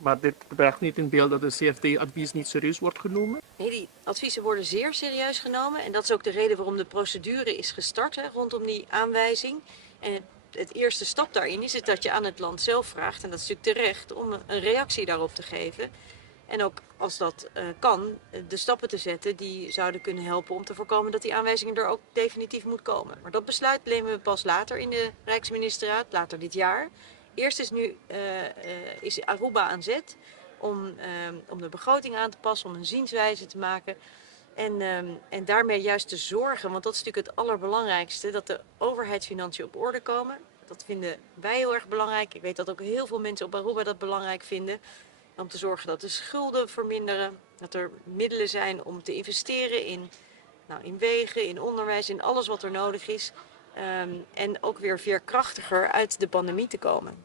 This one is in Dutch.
Maar dit brengt niet in beeld dat het CFD-advies niet serieus wordt genomen? Nee, die adviezen worden zeer serieus genomen. En dat is ook de reden waarom de procedure is gestart rondom die aanwijzing. En het eerste stap daarin is dat je aan het land zelf vraagt, en dat is natuurlijk terecht, om een reactie daarop te geven. En ook als dat kan, de stappen te zetten die zouden kunnen helpen om te voorkomen dat die aanwijzing er ook definitief moet komen. Maar dat besluit nemen we pas later in de Rijksministerraad, later dit jaar. Eerst is Aruba aan zet om de begroting aan te passen, om een zienswijze te maken. En daarmee juist te zorgen, want dat is natuurlijk het allerbelangrijkste, dat de overheidsfinanciën op orde komen. Dat vinden wij heel erg belangrijk. Ik weet dat ook heel veel mensen op Aruba dat belangrijk vinden. Om te zorgen dat de schulden verminderen, dat er middelen zijn om te investeren in wegen, in onderwijs, in alles wat er nodig is. En ook weer veerkrachtiger uit de pandemie te komen.